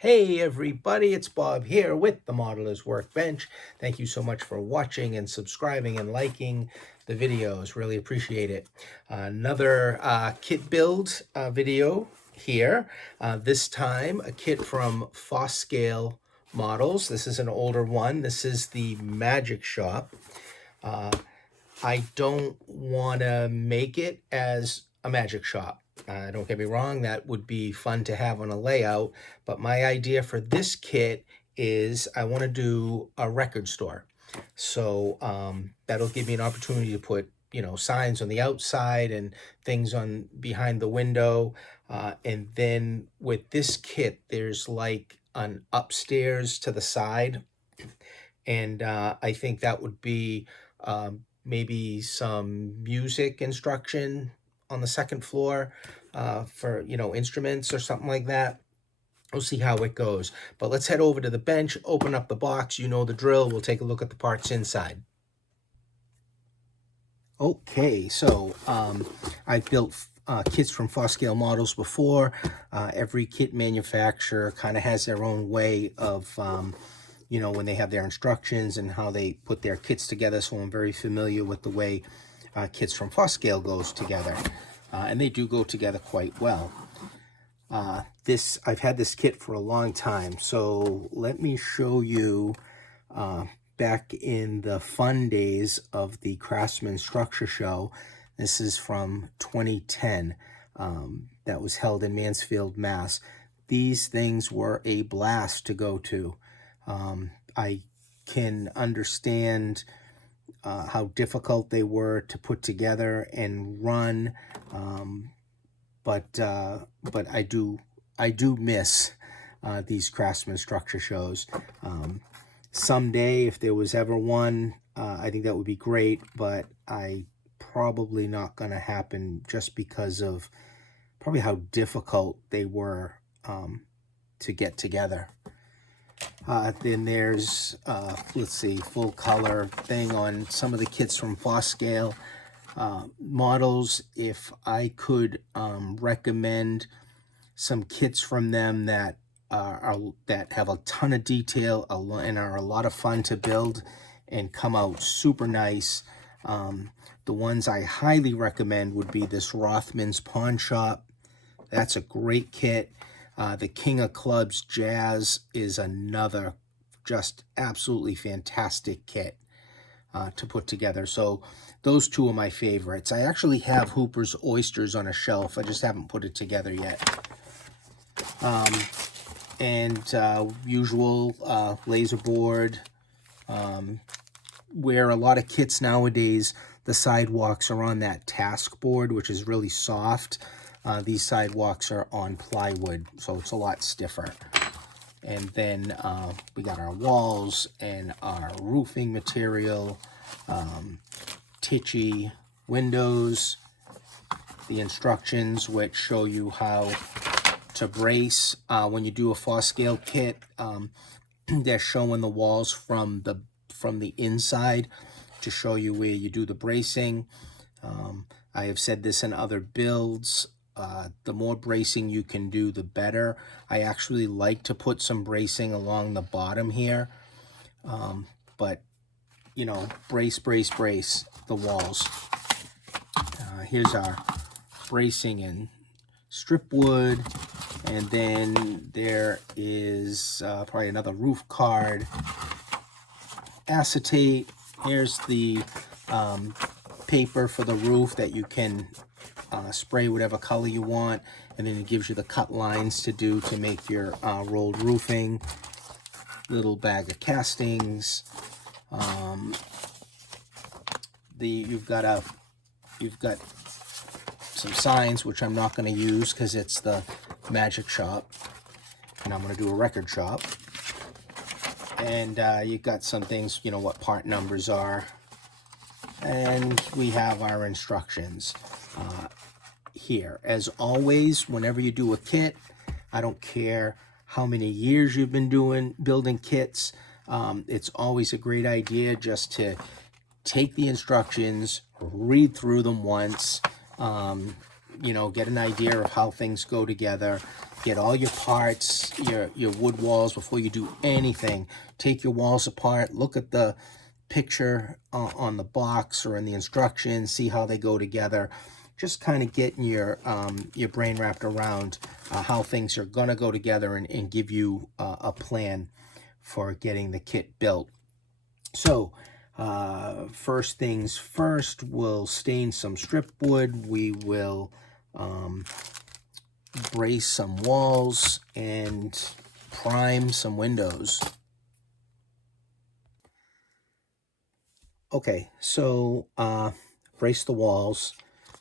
Hey everybody, it's Bob here with the Modelers Workbench. Thank you so much for watching and subscribing and liking the videos. Really appreciate it. Another kit build video here. This time a kit from Foscale Models. This is an older one. This is the Magic Shop. I don't want to make it as a magic shop. Don't get me wrong, that would be fun to have on a layout, but my idea for this kit is I want to do a record store. So that'll give me an opportunity to put, signs on the outside and things on behind the window. And then with this kit, there's like an upstairs to the side. And I think that would be maybe some music instruction on the second floor for, instruments or something like that. We'll see how it goes. But let's head over to the bench, open up the box. You know the drill. We'll take a look at the parts inside. Okay, so I've built kits from Foscale Models before. Every kit manufacturer kind of has their own way of when they have their instructions and how they put their kits together. So I'm very familiar with the way kits from Foscale goes together. And they do go together quite well. I've had this kit for a long time. So let me show you back in the fun days of the Craftsman Structure Show. This is from 2010. That was held in Mansfield, Mass. These things were a blast to go to. I can understand how difficult they were to put together and run, but I do miss these Craftsman Structure Shows. Someday, if there was ever one, I think that would be great, but probably not going to happen just because of probably how difficult they were to get together. Then there's, let's see, full color thing on some of the kits from Foscale Models. If I could recommend some kits from them that have a ton of detail and are a lot of fun to build and come out super nice, the ones I highly recommend would be this Rothman's Pawn Shop. That's a great kit. The King of Clubs Jazz is another just absolutely fantastic kit to put together. So those two are my favorites. I actually have Hooper's Oysters on a shelf. I just haven't put it together yet. Usual laser board, where a lot of kits nowadays, the sidewalks are on that task board, which is really soft. These sidewalks are on plywood, so it's a lot stiffer. And then we got our walls and our roofing material, Tichy windows, the instructions which show you how to brace. When you do a Foscale kit, they're showing the walls from the inside to show you where you do the bracing. I have said this in other builds. The more bracing you can do, the better. I actually like to put some bracing along the bottom here. But, brace the walls. Here's our bracing in strip wood. And then there is probably another roof card. Acetate. Here's the paper for the roof that you can spray whatever color you want, and then it gives you the cut lines to make your rolled roofing. Little bag of castings. You've got some signs, which I'm not going to use because it's the Magic Shop, and I'm going to do a record shop. And you've got some things, what part numbers are, and we have our instructions here. As always, whenever you do a kit, I don't care how many years you've been building kits, it's always a great idea just to take the instructions, read through them once, you know, get an idea of how things go together. Get all your parts, your wood walls before you do anything. Take your walls apart, look at the picture on the box or in the instructions, see how they go together. Just kind of getting your brain wrapped around how things are gonna go together, and give you a plan for getting the kit built. So first things first, we'll stain some strip wood. We will brace some walls and prime some windows. Okay, so brace the walls.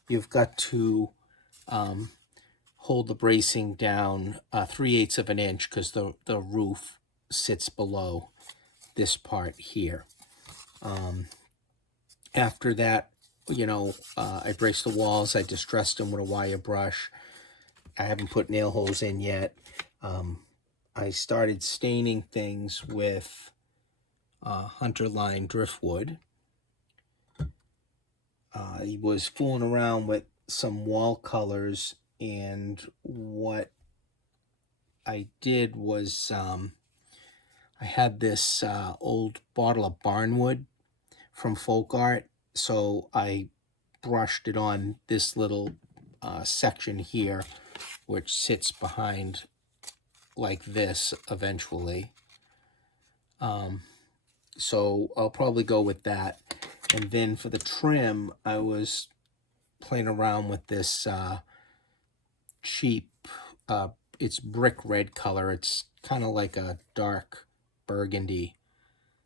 You've got to hold the bracing down 3/8 of an inch, because the roof sits below this part here. After that, you know, I braced the walls. I distressed them with a wire brush. I haven't put nail holes in yet. I started staining things with Hunter Line driftwood. I was fooling around with some wall colors, and what I did was I had this old bottle of barnwood from Folk Art, so I brushed it on this little section here, which sits behind like this eventually. So I'll probably go with that. And then for the trim, I was playing around with this cheap, it's brick red color. It's kind of like a dark burgundy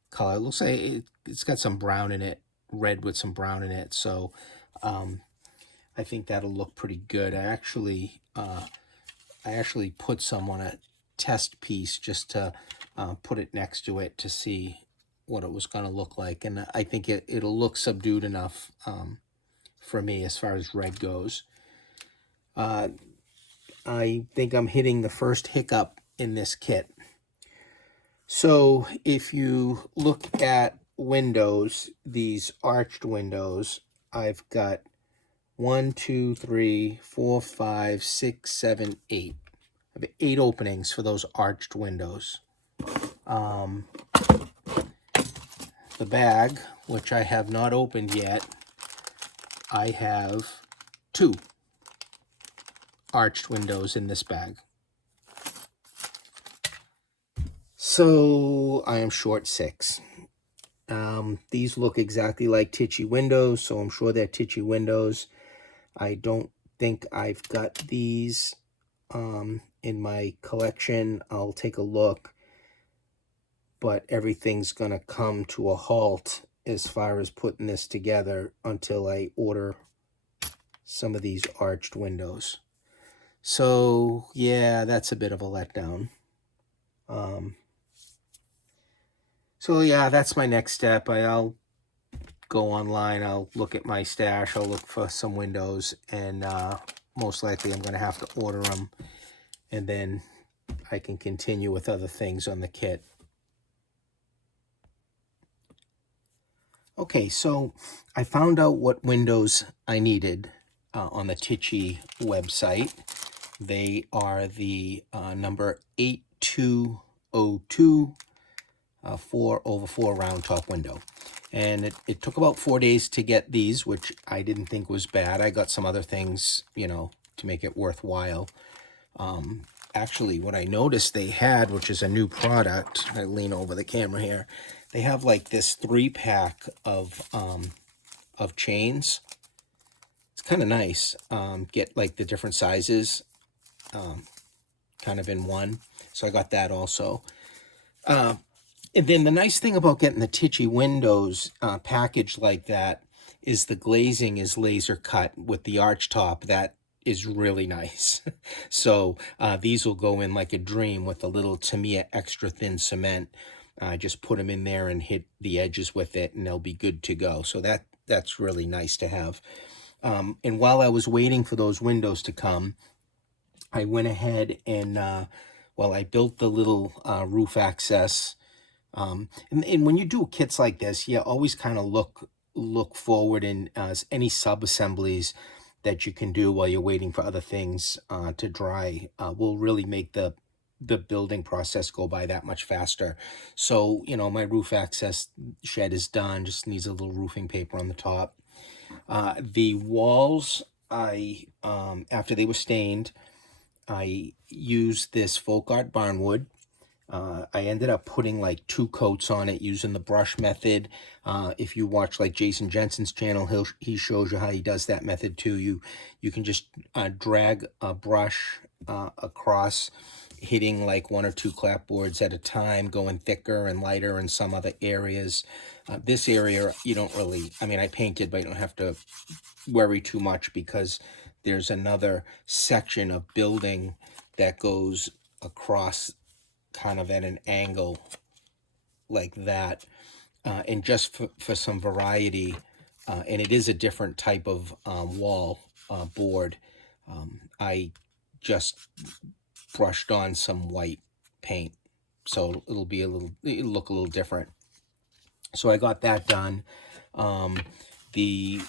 color. It looks like it's got some brown in it, red with some brown in it. So I think that'll look pretty good. I actually put some on a test piece just to put it next to it to see what it was going to look like, and I think it'll look subdued enough for me as far as red goes. I think I'm hitting the first hiccup in this kit. So if you look at windows, these arched windows, I've got 1, 2, 3, 4, 5, 6, 7, 8. I have 8 openings for those arched windows. The bag, which I have not opened yet, I have 2 arched windows in this bag. So I am short 6. These look exactly like Tichy windows, so I'm sure they're Tichy windows. I don't think I've got these in my collection. I'll take a look, but everything's gonna come to a halt as far as putting this together until I order some of these arched windows. So yeah, that's a bit of a letdown. So yeah, that's my next step. I'll go online, I'll look at my stash, I'll look for some windows, and most likely I'm going to have to order them, and then I can continue with other things on the kit. Okay, so I found out what windows I needed on the Tichy website. They are the number 8202 4/4 round top window. And it took about 4 days to get these, which I didn't think was bad. I got some other things, you know, to make it worthwhile. Actually, what I noticed they had, which is a new product, I lean over the camera here, they have like this 3-pack of chains. It's kind of nice. Get like the different sizes kind of in one. So I got that also. And then the nice thing about getting the Tichy windows packaged like that is the glazing is laser cut with the arch top. That is really nice. So these will go in like a dream with a little Tamiya extra thin cement. Just put them in there and hit the edges with it, and they'll be good to go. So that's really nice to have. And while I was waiting for those windows to come, I went ahead and, I built the little roof access. And when you do kits like this, you always kind of look forward in any sub-assemblies that you can do while you're waiting for other things to dry will really make the building process go by that much faster. So, you know, my roof access shed is done, just needs a little roofing paper on the top. The walls, after they were stained, I used this folk art barnwood. I ended up putting like 2 coats on it using the brush method. If you watch like Jason Jensen's channel, he shows you how he does that method too. You can just drag a brush across, hitting like 1 or 2 clapboards at a time, going thicker and lighter in some other areas. This area, you don't really, I mean, I painted, but you don't have to worry too much because there's another section of building that goes across kind of at an angle like that. And just for some variety, and it is a different type of wall board, I just brushed on some white paint, so it'll look a little different. So I got that done. The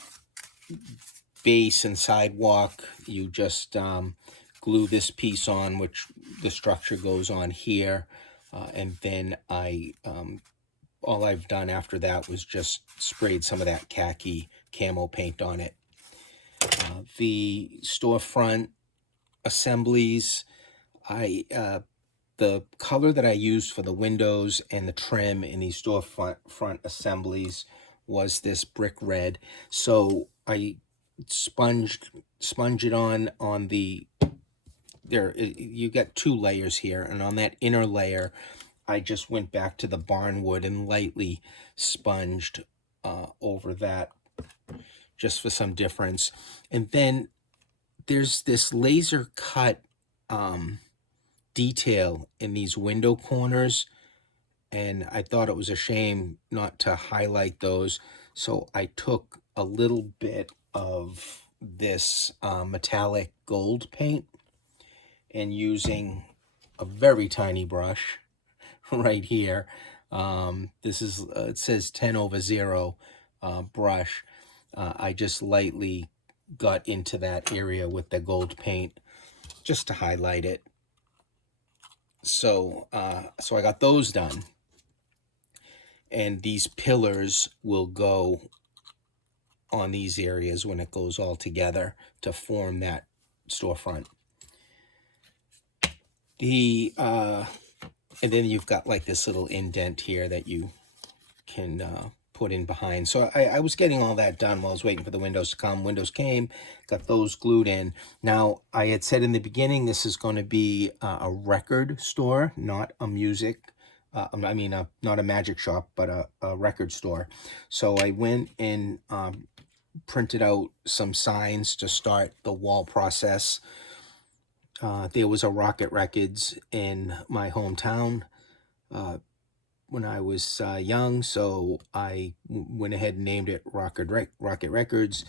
base and sidewalk, you just glue this piece on, which the structure goes on here, and then all I've done after that was just sprayed some of that khaki camo paint on it. The storefront assemblies, the color that I used for the windows and the trim in these storefront assemblies was this brick red. So I sponge it on the, there you get 2 layers here, and on that inner layer I just went back to the barnwood and lightly sponged over that just for some difference. And then there's this laser cut detail in these window corners, and I thought it was a shame not to highlight those. So I took a little bit of this metallic gold paint, and using a very tiny brush right here, this is it says 10/0 brush, I just lightly got into that area with the gold paint just to highlight it. So so I got those done, and these pillars will go on these areas when it goes all together to form that storefront. And then you've got like this little indent here that you can put in behind. So I was getting all that done while I was waiting for the windows to come. Windows came, got those glued in. Now, I had said in the beginning, this is going to be a record store, not a music, not a magic shop, but a record store. So I went and printed out some signs to start the wall process. There was a Rocket Records in my hometown when I was young, so I went ahead and named it Rocket Records.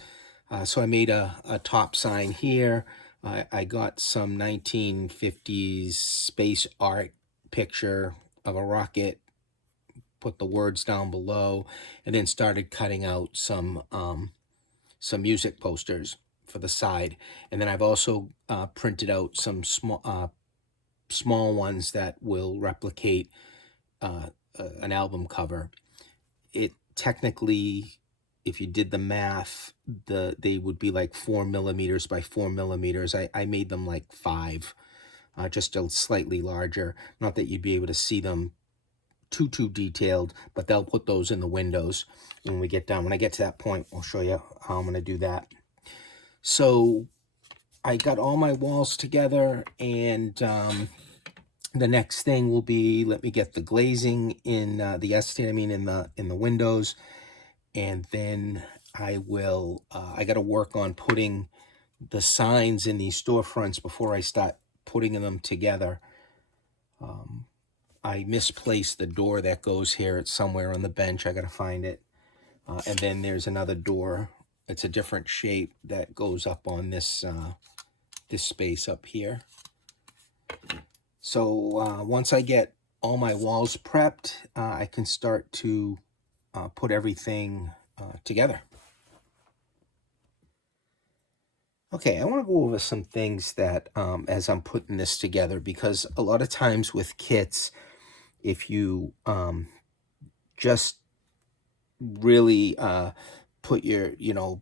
So I made a top sign here. I got some 1950s space art picture of a rocket, put the words down below, and then started cutting out some music posters for the side. And then I've also printed out some small ones that will replicate an album cover. It technically, if you did the math, they would be like 4 millimeters by 4 millimeters. I made them like 5, just a slightly larger. Not that you'd be able to see them too detailed, but they'll put those in the windows when we get done. When I get to that point, I'll show you how I'm going to do that. So I got all my walls together, and the next thing will be, let me get the glazing in the acetate, in the windows, and then I will, I got to work on putting the signs in these storefronts before I start putting them together. I misplaced the door that goes here. It's somewhere on the bench. I got to find it. And then there's another door. It's a different shape that goes up on this this space up here. So once I get all my walls prepped, I can start to put everything together. Okay, I want to go over some things that as I'm putting this together, because a lot of times with kits, if you just really put your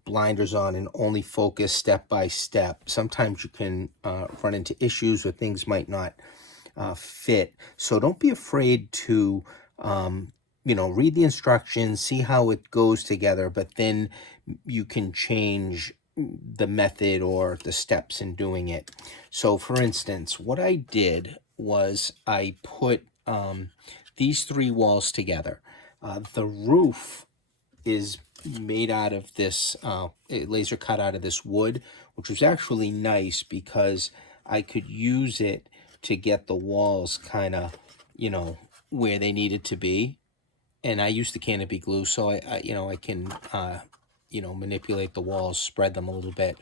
blinders on and only focus step by step, sometimes you can run into issues where things might not fit. So don't be afraid to read the instructions, see how it goes together, but then you can change the method or the steps in doing it. So for instance, what I did was I put these three walls together. The roof is made out of this laser cut out of this wood, which was actually nice because I could use it to get the walls kind of, where they needed to be. And I used the canopy glue, so I can, manipulate the walls, spread them a little bit.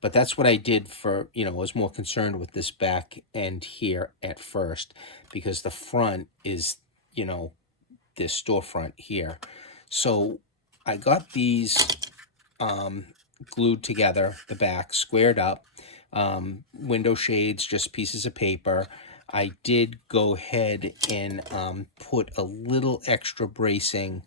But that's what I did for, I was more concerned with this back end here at first, because the front is, this storefront here. So I got these glued together, the back squared up, window shades, just pieces of paper. I did go ahead and put a little extra bracing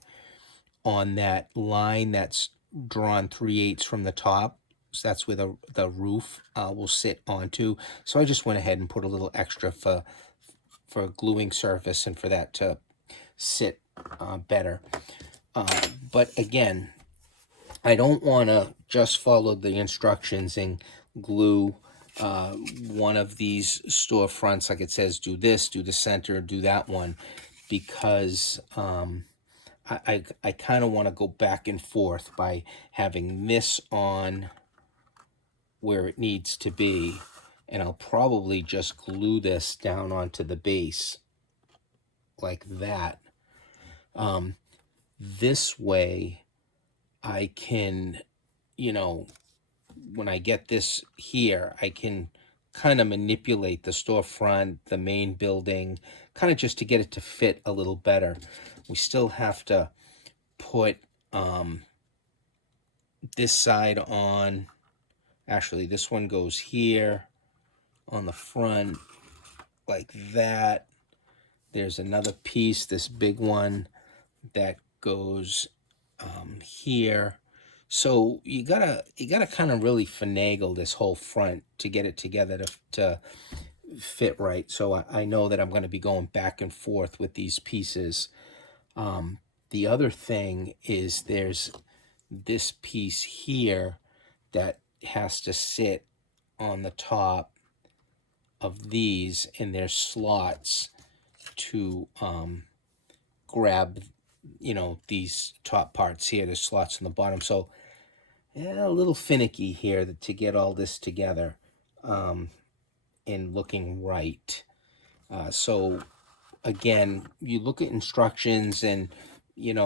on that line that's drawn 3/8 from the top. So that's where the roof will sit onto. So I just went ahead and put a little extra for a gluing surface and for that to sit better. But again, I don't want to just follow the instructions and glue one of these storefronts like it says, do this, do the center, do that one, because I kind of want to go back and forth by having this on where it needs to be. And I'll probably just glue this down onto the base like that. This way I can, when I get this here, I can kind of manipulate the storefront, the main building, kind of just to get it to fit a little better. We still have to put this side on. Actually, this one goes here on the front like that. There's another piece, this big one, that goes here. So you gotta kind of really finagle this whole front to get it together to fit right. So I know that I'm going to be going back and forth with these pieces. The other thing is there's this piece here that has to sit on the top of these, and there's slots to grab, these top parts here. There's slots on the bottom. So a little finicky here to get all this together and looking right. So again, you look at instructions and,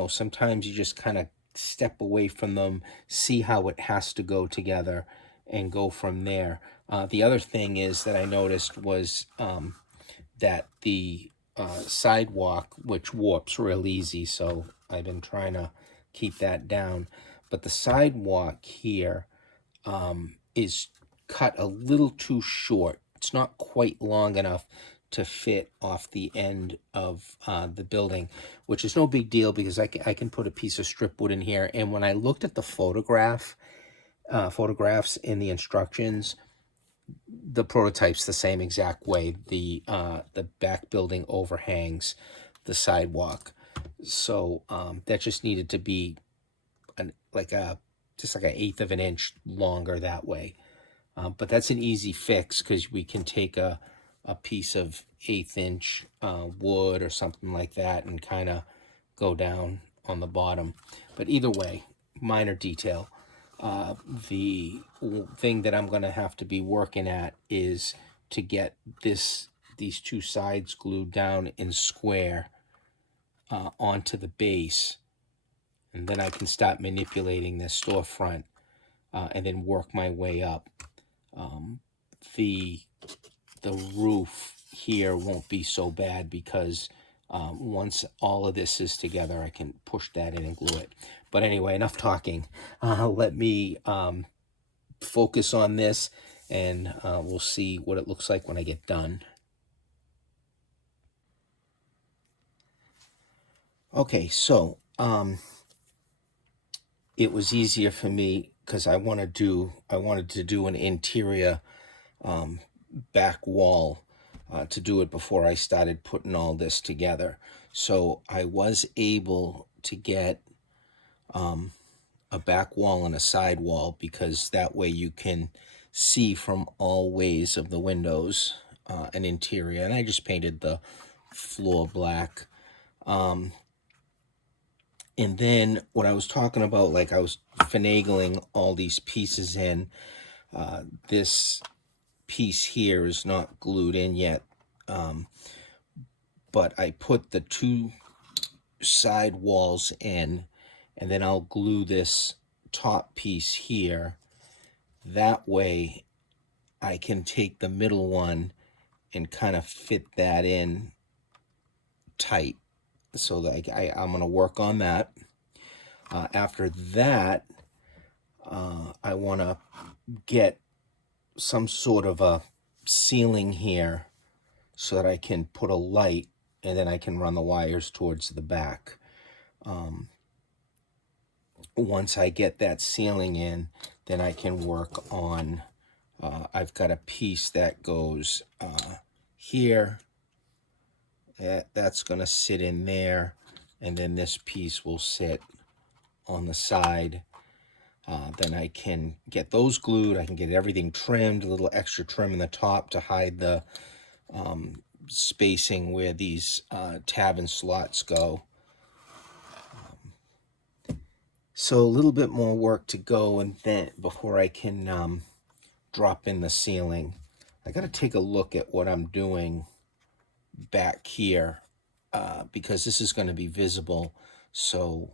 sometimes you just kind of step away from them, see how it has to go together and go from there. The other thing is that I noticed was that the sidewalk, which warps real easy, so I've been trying to keep that down. But the sidewalk here is cut a little too short. It's not quite long enough to fit off the end of the building, which is no big deal because I can put a piece of strip wood in here. And when I looked at the photographs in the instructions, the prototype's the same exact way. The back building overhangs the sidewalk, so that just needed to be just like an eighth of an inch longer that way. But that's an easy fix because we can take a piece of 1/8 inch wood or something like that and kind of go down on the bottom. But either way, minor detail. The thing that I'm going to have to be working at is to get these two sides glued down in square onto the base, and then I can start manipulating this storefront and then work my way up. The roof here won't be so bad because once all of this is together, I can push that in and glue it. But anyway, enough talking. Let me focus on this, and we'll see what it looks like when I get done. Okay, so it was easier for me because I wanted to do an interior back wall to do it before I started putting all this together. So I was able to get a back wall and a side wall, because that way you can see from all ways of the windows, an interior. And I just painted the floor black. And then what I was talking about, like I was finagling all these pieces in, this piece here is not glued in yet, but I put the two side walls in, and then I'll glue this top piece here. That way I can take the middle one and kind of fit that in tight. So that I'm going to work on that. After that, I want to get some sort of a ceiling here so that I can put a light, and then I can run the wires towards the back. Once I get that ceiling in, then I can work on, I've got a piece that goes here. That's going to sit in there, and then this piece will sit on the side. Then I can get those glued. I can get everything trimmed, a little extra trim in the top to hide the spacing where these tab and slots go. So a little bit more work to go, and then before I can drop in the ceiling. I got to take a look at what I'm doing back here, because this is going to be visible. So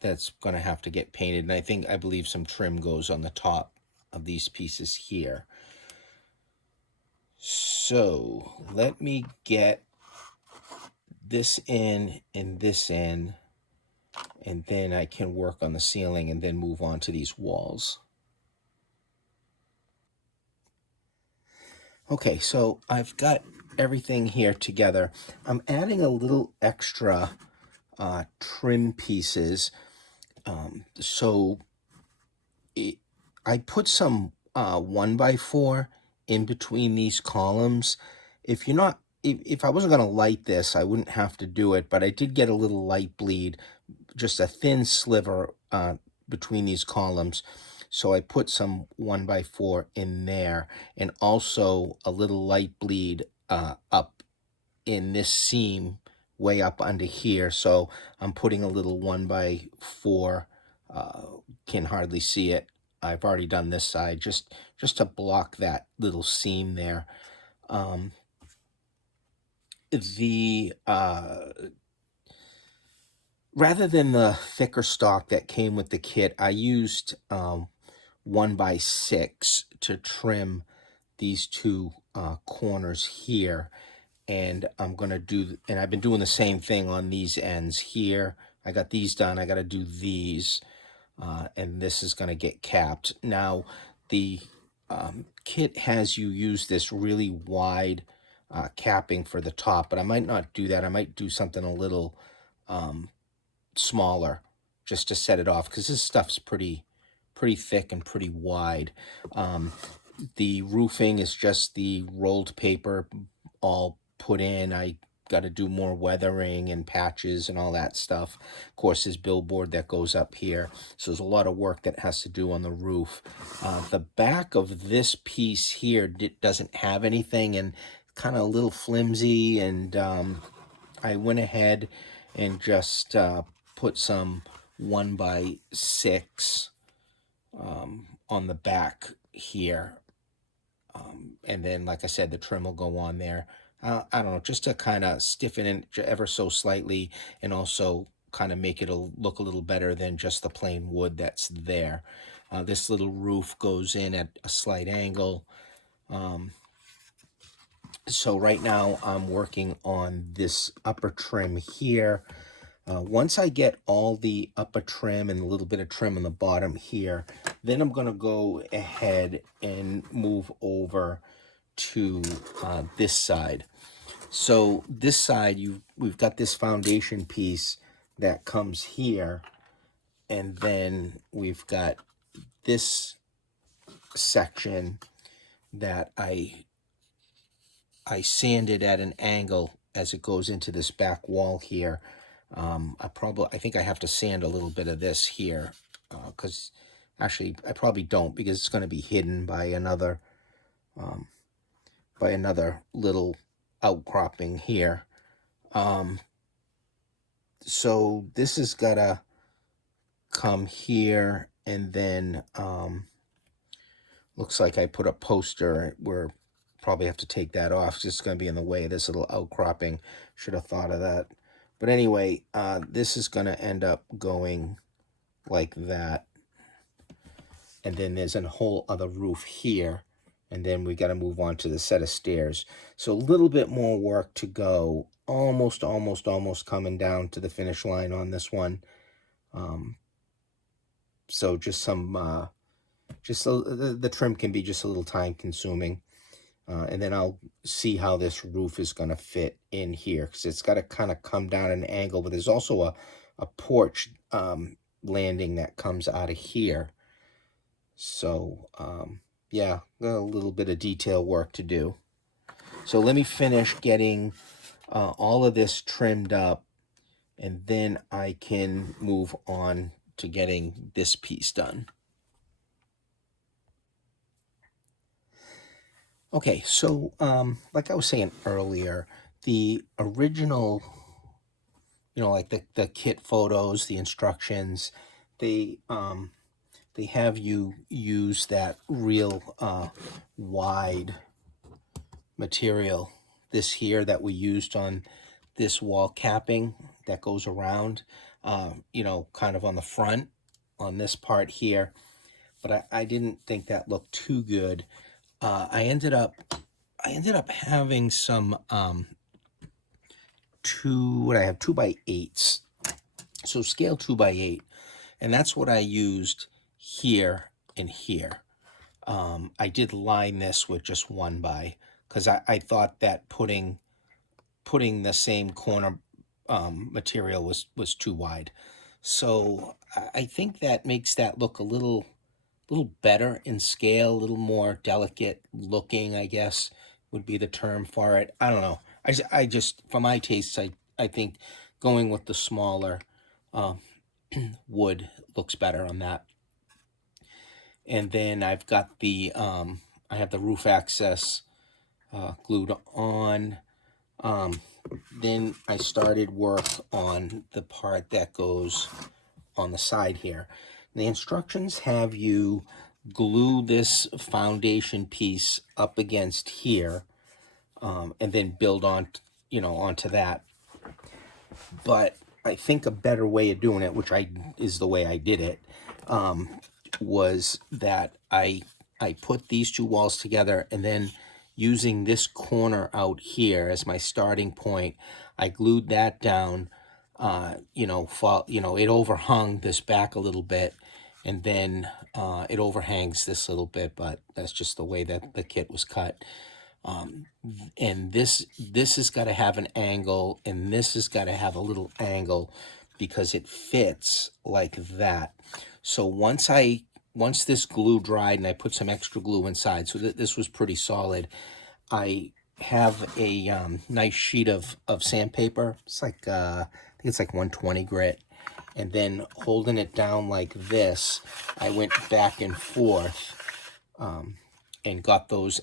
that's going to have to get painted. And I believe some trim goes on the top of these pieces here. So let me get this in and this in, and then I can work on the ceiling and then move on to these walls. Okay, so I've got everything here together. I'm adding a little extra trim pieces. I put some 1x4 in between these columns. If I wasn't going to light this, I wouldn't have to do it, but I did get a little light bleed, just a thin sliver between these columns. So I put some 1x4 in there, and also a little light bleed up in this seam way up under here. So I'm putting a little 1x4, can hardly see it. I've already done this side just to block that little seam there. Rather than the thicker stock that came with the kit, I used 1x6 to trim these two corners here. And I'm going to do, and I've been doing the same thing on these ends here. I got these done. I got to do these, and this is going to get capped. Now, the kit has you use this really wide capping for the top, but I might not do that. I might do something a little smaller just to set it off, because this stuff's pretty thick and pretty wide. The roofing is just the rolled paper all put in. I got to do more weathering and patches and all that stuff. Of course, there's billboard that goes up here, so there's a lot of work that has to do on the roof. The back of this piece here doesn't have anything, and kind of a little flimsy, and I went ahead and just put some 1x6 on the back here. And then, like I said, the trim will go on there. I don't know, just to kind of stiffen it ever so slightly, and also kind of make it look a little better than just the plain wood that's there. This little roof goes in at a slight angle. So right now I'm working on this upper trim here. Once I get all the upper trim and a little bit of trim on the bottom here, then I'm going to go ahead and move over to this side. So this side, we've got this foundation piece that comes here, and then we've got this section that I sanded at an angle as it goes into this back wall here. I think I have to sand a little bit of this here, because actually I probably don't, because it's going to be hidden by another little outcropping here. So this has got to come here, and then looks like I put a poster where probably have to take that off because it's going to be in the way of this little outcropping. Should have thought of that. But anyway, this is going to end up going like that. And then there's a whole other roof here. And then we got to move on to the set of stairs. So a little bit more work to go. Almost coming down to the finish line on this one. So just some, the trim can be just a little time consuming. And then I'll see how this roof is going to fit in here, because it's got to kind of come down at an angle, but there's also a porch landing that comes out of here. So, yeah, got a little bit of detail work to do. So let me finish getting all of this trimmed up, and then I can move on to getting this piece done. Okay, so like I was saying earlier, the original, like the kit photos, the instructions, they have you use that real wide material, this here that we used on this wall capping that goes around, kind of on the front on this part here. But I didn't think that looked too good. I ended up having some 2x8s, so scale 2x8, and that's what I used here and here. I did line this with just 1x, because I thought that putting the same corner material was too wide. So I think that makes that look a little better in scale, a little more delicate looking, I guess would be the term for it. I don't know. I just, for my tastes, I think going with the smaller wood looks better on that. And then I've got the, I have the roof access glued on. Then I started work on the part that goes on the side here. The instructions have you glue this foundation piece up against here, and then build on, onto that. But I think a better way of doing it, which is the way I did it, was that I put these two walls together, and then using this corner out here as my starting point, I glued that down. It overhung this back a little bit, and then it overhangs this little bit, but that's just the way that the kit was cut. And this has got to have an angle, and this has got to have a little angle, because it fits like that. So once this glue dried and I put some extra glue inside, so that this was pretty solid, I have a nice sheet of sandpaper. It's like I think it's like 120 grit, and then holding it down like this, I went back and forth and got those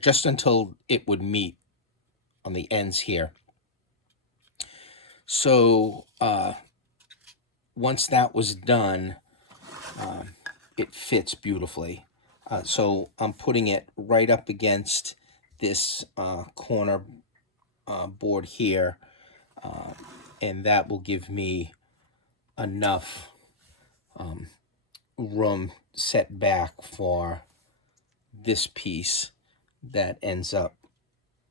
just until it would meet on the ends here. So once that was done, it fits beautifully. So I'm putting it right up against this corner board here, and that will give me enough room set back for this piece that ends up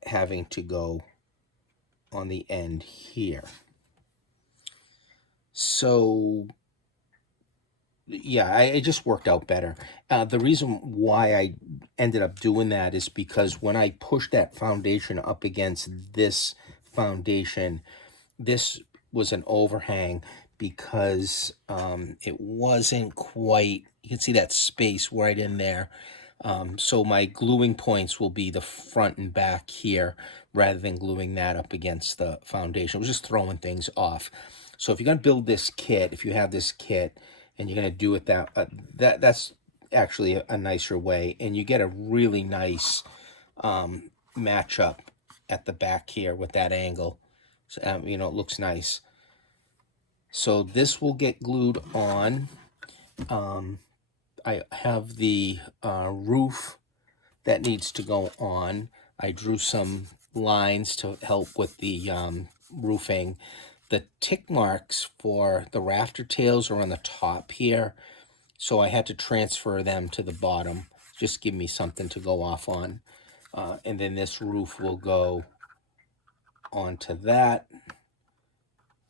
having to go on the end here. So yeah, it just worked out better. The reason why I ended up doing that is because when I pushed that foundation up against this foundation, this was an overhang because it wasn't quite, you can see that space right in there. So my gluing points will be the front and back here rather than gluing that up against the foundation. I was just throwing things off. So if you're going to build this kit, if you have this kit and you're going to do it that's actually a nicer way, and you get a really nice match up at the back here with that angle. So, it looks nice. So this will get glued on. I have the roof that needs to go on. I drew some lines to help with the roofing. The tick marks for the rafter tails are on the top here, so I had to transfer them to the bottom. Just give me something to go off on. And then this roof will go onto that.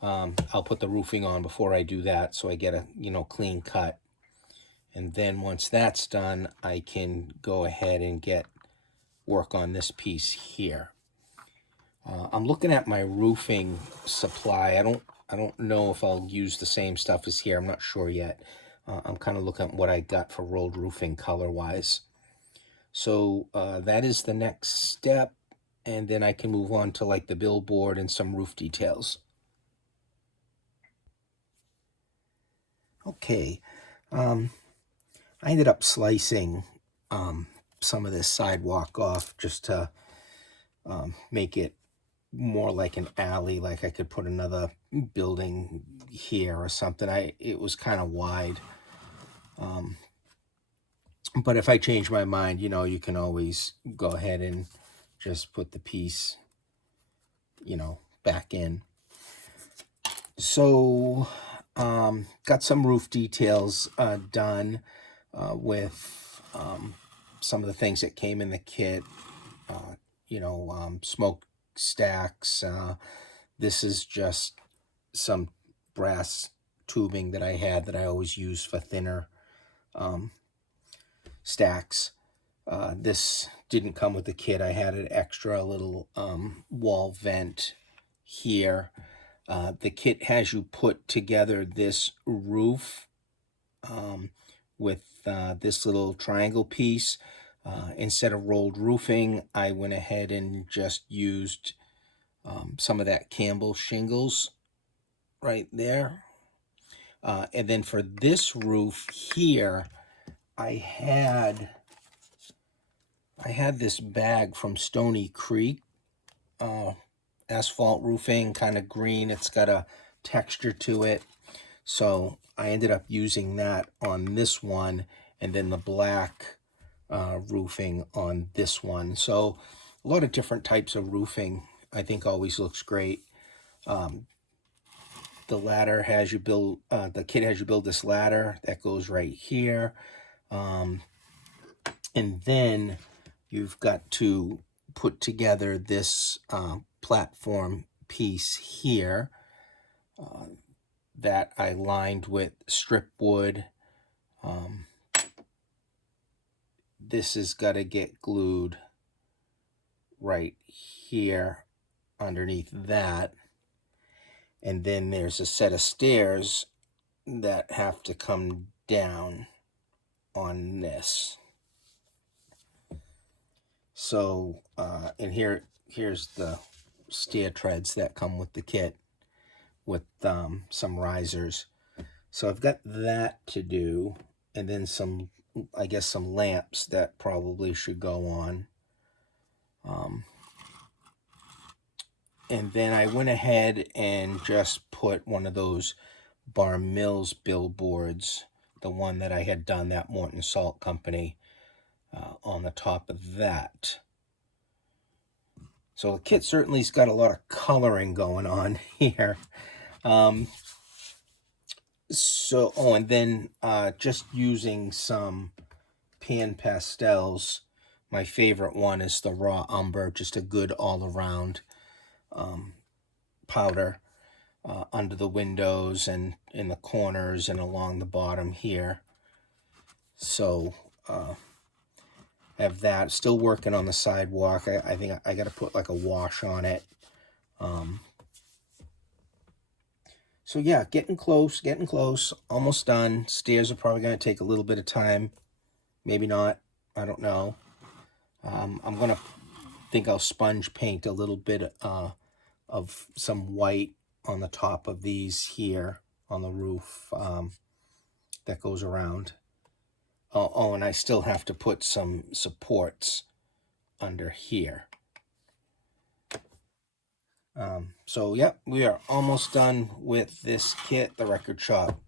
I'll put the roofing on before I do that so I get a clean cut. And then once that's done, I can go ahead and work on this piece here. I'm looking at my roofing supply. I don't know if I'll use the same stuff as here. I'm not sure yet. I'm kind of looking at what I got for rolled roofing color-wise. So that is the next step, and then I can move on to like the billboard and some roof details. Okay, I ended up slicing some of this sidewalk off just to make it more like an alley, like I could put another building here or something. It was kind of wide. But if I change my mind, you can always go ahead and just put the piece, back in. So, got some roof details done with some of the things that came in the kit. Smoke stacks. This is just some brass tubing that I had that I always use for thinner stacks. This didn't come with the kit. I had an extra little wall vent here. The kit has you put together this roof with this little triangle piece. Instead of rolled roofing, I went ahead and just used some of that Campbell shingles right there. And then for this roof here, I had this bag from Stony Creek, asphalt roofing, kind of green. It's got a texture to it. So I ended up using that on this one, and then the black roofing on this one. So a lot of different types of roofing, I think, always looks great. The ladder has you build, the kit has you build this ladder that goes right here. And then you've got to put together this platform piece here that I lined with strip wood. This has got to get glued right here underneath that. And then there's a set of stairs that have to come down on this. So, and here's the stair treads that come with the kit with some risers. So I've got that to do, and then some, I guess, some lamps that probably should go on. And then I went ahead and just put one of those Bar Mills billboards, the one that I had done, that Morton Salt Company, on the top of that. So the kit certainly's got a lot of coloring going on here. And then just using some pan pastels. My favorite one is the raw umber, just a good all-around powder. under the windows and in the corners and along the bottom here. So I have that. Still working on the sidewalk. I think I got to put like a wash on it. So yeah, getting close, almost done. Stairs are probably going to take a little bit of time. Maybe not. I don't know. I'm going to think I'll sponge paint a little bit of some white on the top of these here on the roof that goes around. Oh, and I still have to put some supports under here. So, yep, we are almost done with this kit, the record shop.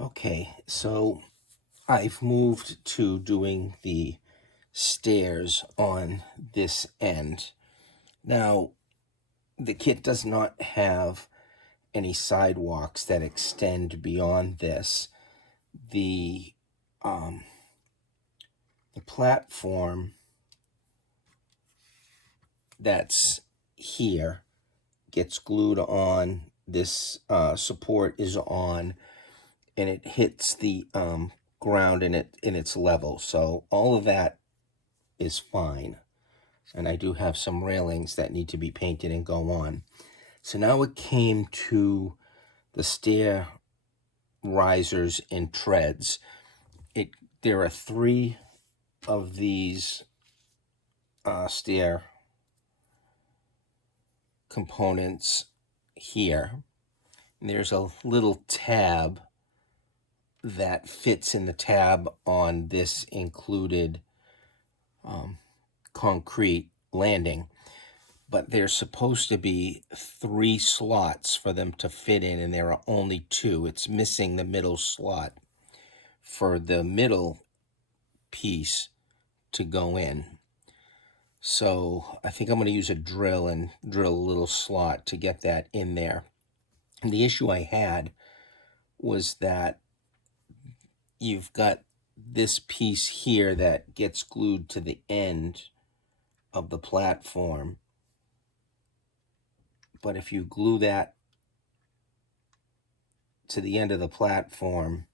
Okay, so I've moved to doing the stairs on this end. Now, the kit does not have any sidewalks that extend beyond this. The platform that's here gets glued on. This support is on, and it hits the ground in its level. So all of that is fine. And I do have some railings that need to be painted and go on. So now it came to the stair risers and treads. There are 3 of these stair components here. And there's a little tab that fits in the tab on this included concrete landing. But there's supposed to be 3 slots for them to fit in, and there are only 2. It's missing the middle slot for the middle piece to go in. So I think I'm going to use a drill and drill a little slot to get that in there. And the issue I had was that you've got this piece here that gets glued to the end of the platform. But if you glue that to the end of the platform,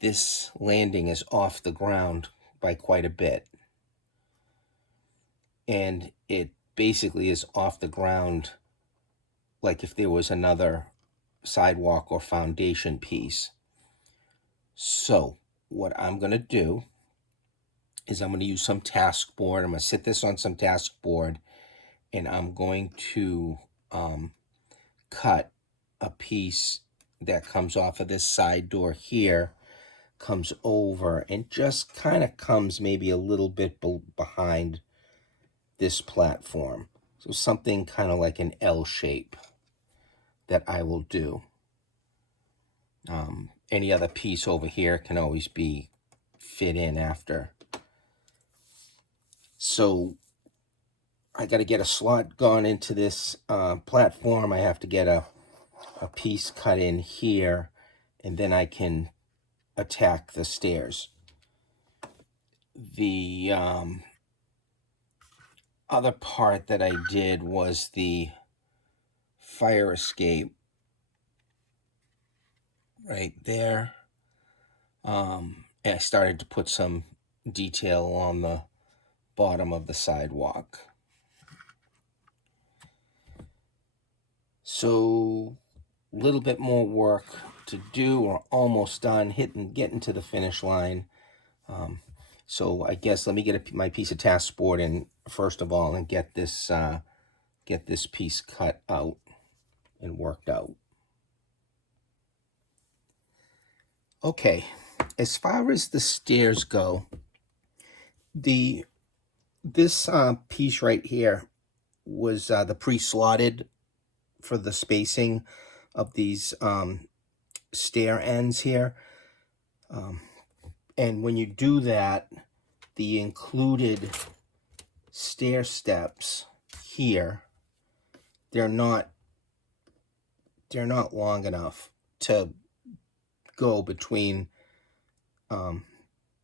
this landing is off the ground by quite a bit. And it basically is off the ground like if there was another sidewalk or foundation piece. So what I'm going to do is I'm going to use some task board. I'm going to sit this on some task board, and I'm going to cut a piece that comes off of this side door here, comes over, and just kind of comes maybe a little bit behind this platform. So something kind of like an L shape that I will do. Any other piece over here can always be fit in after. So I got to get a slot gone into this platform. I have to get a piece cut in here, and then I can attack the stairs. The other part that I did was the fire escape right there. And I started to put some detail on the bottom of the sidewalk. So a little bit more work to do. We're almost done, getting to the finish line. So I guess let me get my piece of task board in first of all and get this piece cut out and worked out. Okay, as far as the stairs go, this piece right here was the pre-slotted for the spacing of these stair ends here. And when you do that, the included stair steps here, they're not long enough to go between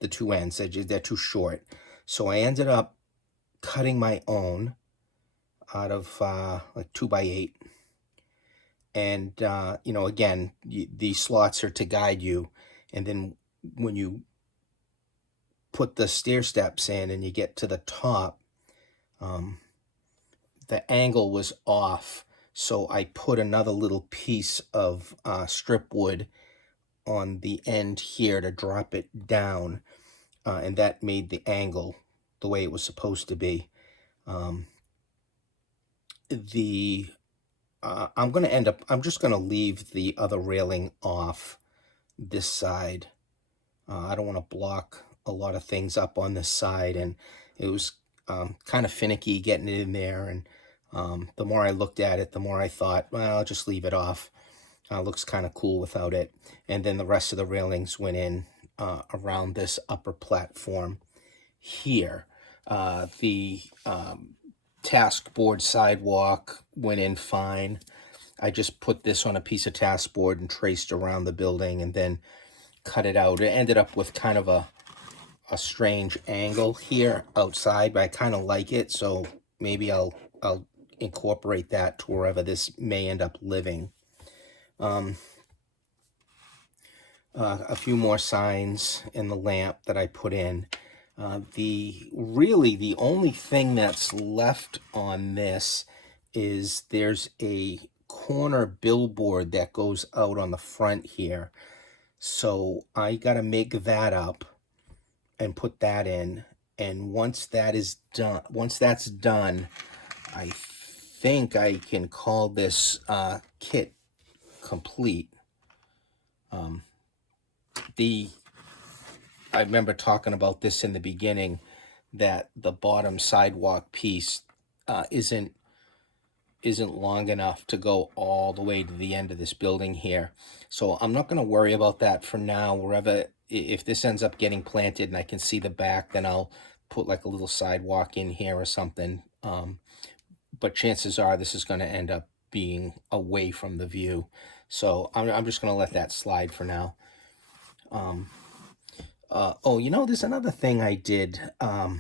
the two ends. They're too short. So I ended up cutting my own out of like 2x8. And, again, these slots are to guide you. And then when you put the stair steps in and you get to the top, the angle was off. So I put another little piece of strip wood on the end here to drop it down. And that made the angle the way it was supposed to be. I'm just going to leave the other railing off this side. I don't want to block a lot of things up on this side, and it was kind of finicky getting it in there. And the more I looked at it, the more I thought, well, I'll just leave it off. Looks kind of cool without it. And then the rest of the railings went in around this upper platform here. The task board sidewalk went in fine. I just put this on a piece of task board and traced around the building and then cut it out. It ended up with kind of a strange angle here outside, but I kind of like it, so maybe I'll incorporate that to wherever this may end up living. A few more signs in the lamp that I put in. The only thing that's left on this is there's a corner billboard that goes out on the front here. So I got to make that up and put that in. And once that's done, I think I can call this kit complete. I remember talking about this in the beginning, that the bottom sidewalk piece isn't long enough to go all the way to the end of this building here. So I'm not going to worry about that for now. If this ends up getting planted and I can see the back, then I'll put like a little sidewalk in here or something. But chances are this is going to end up being away from the view. So I'm just going to let that slide for now. There's another thing I did. I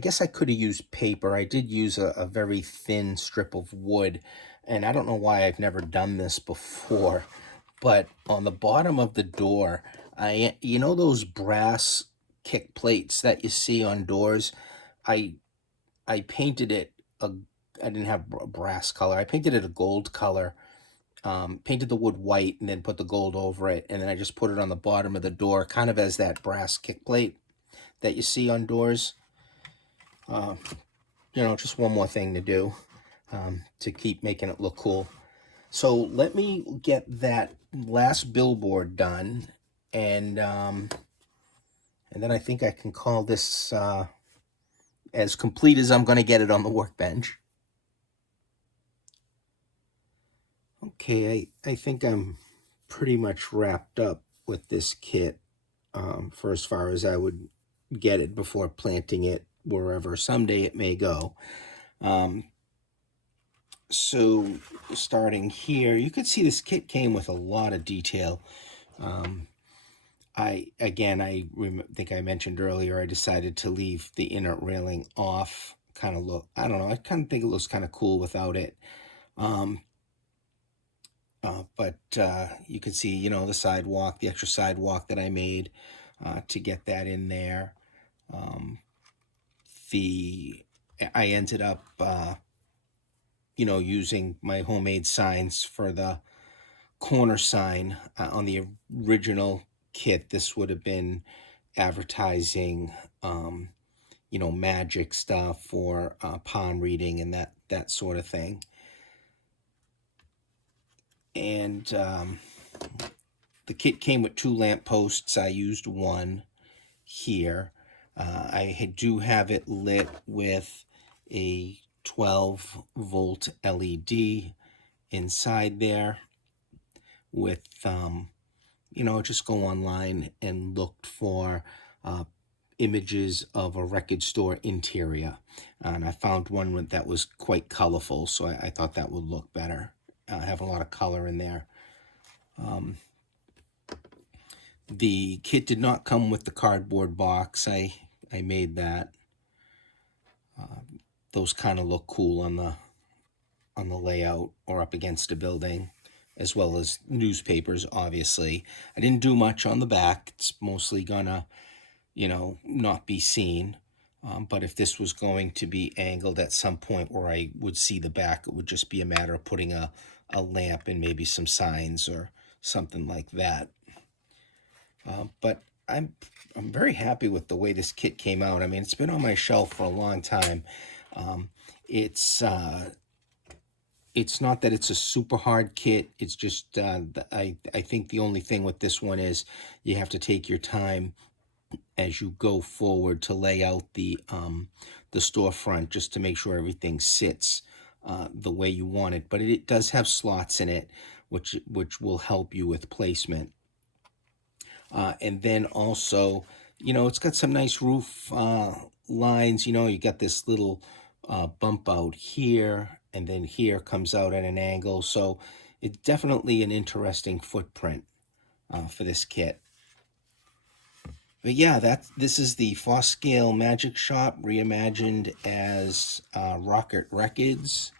guess I could have used paper. I did use a very thin strip of wood, and I don't know why I've never done this before, but on the bottom of the door, those brass kick plates that you see on doors, I painted it I didn't have brass color. I painted it a gold color. Painted the wood white and then put the gold over it, and then I just put it on the bottom of the door, kind of as that brass kick plate that you see on doors. Just one more thing to do to keep making it look cool. So let me get that last billboard done, and then I think I can call this as complete as I'm going to get it on the workbench. Okay, I think I'm pretty much wrapped up with this kit for as far as I would get it before planting it wherever someday it may go. So starting here, you can see this kit came with a lot of detail. I think I mentioned earlier, I decided to leave the inner railing off. I don't know, I kind of think it looks kind of cool without it. But you can see, the sidewalk, the extra sidewalk that I made to get that in there. I ended up, using my homemade signs for the corner sign on the original kit. This would have been advertising, magic stuff or palm reading and that sort of thing. And the kit came with 2 lamp posts. I used one here. I do have it lit with a 12-volt LED inside there with, just go online and looked for images of a record store interior. And I found one that was quite colorful, so I thought that would look better. Have a lot of color in there. The kit did not come with the cardboard box. I made that. Those kind of look cool on the layout or up against a building, as well as newspapers, obviously. I didn't do much on the back. It's mostly gonna, not be seen. But if this was going to be angled at some point where I would see the back, it would just be a matter of putting a lamp and maybe some signs or something like that. But I'm very happy with the way this kit came out. I mean, it's been on my shelf for a long time. Um, it's it's not that it's a super hard kit. It's just I think the only thing with this one is you have to take your time as you go forward to lay out the storefront just to make sure everything sits the way you want it. But it does have slots in it, which will help you with placement. And then also, it's got some nice roof lines. You got this little bump out here, and then here comes out at an angle. So it's definitely an interesting footprint for this kit. But yeah, this is the Foscale Magic Shop reimagined as Rocket Records.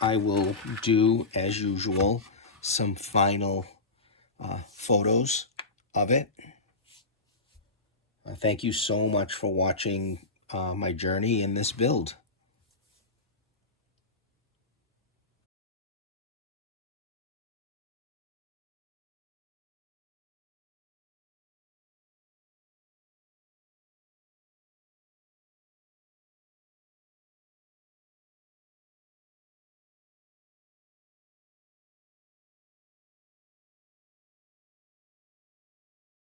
I will do, as usual, some final photos of it. Thank you so much for watching my journey in this build.